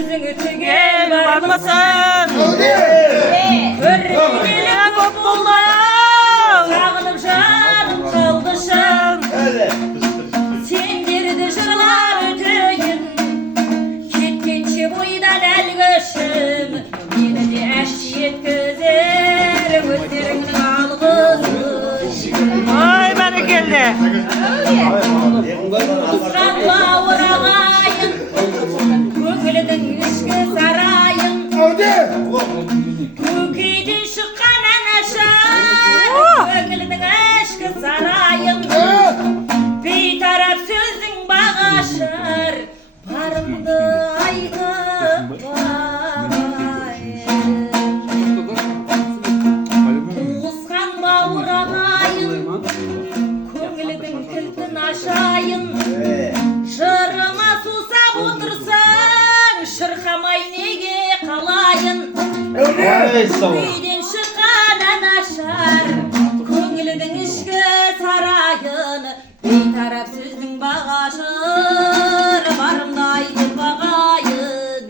өзіңі түгел бармысың? Көргеніңе көп болды. Сағынып жаным қалды шын. Сендерді жырлар өтейін, кеткенше бойдан әлгішім. Мені де әші еткізер өздеріңнің алғызын. Ай, бәрекелді. Құсқан бауыр ағайын, көңілдің ішкі сарайын. Көкейден шыққан анашар, көңілдің ішкі сарайын. Бейтарап сөздің бағашыр, барымды айтып байын. Туысқан бауыр ағайын, көңілдің кілтін ашайын. Жырыма сусап отырсаң, шырқамай неге қалайын. Үйден шыққан анашар, көңілдің ішкі сарайын. Бейтарап сөздің бағашыр, барымды айтып бағайын.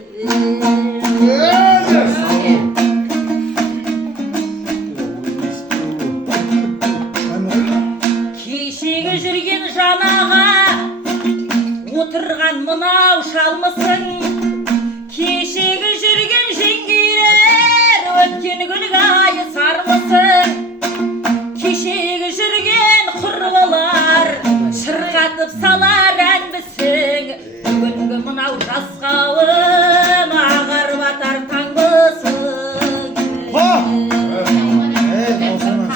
Кешегі жүрген жанаға отырған мынау шалмысың? Кешегі жүрген жеңгейлер өткен күнгі ай сармысың? Кешегі жүрген құрбылар шырқатып салар әнбісің? Бүгінгі мынау жасқауым ағар батар таңбысың?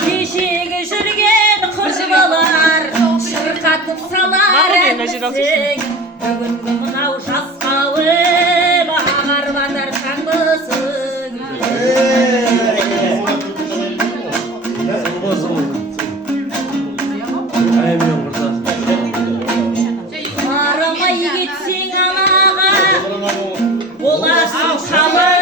Кешегі жүрген құрбылар шырқатып салар әнбісің? Бүгінгі мынау жасқауым ағар батар таңбысың? Қарамай кетсең анаға, боласың шалы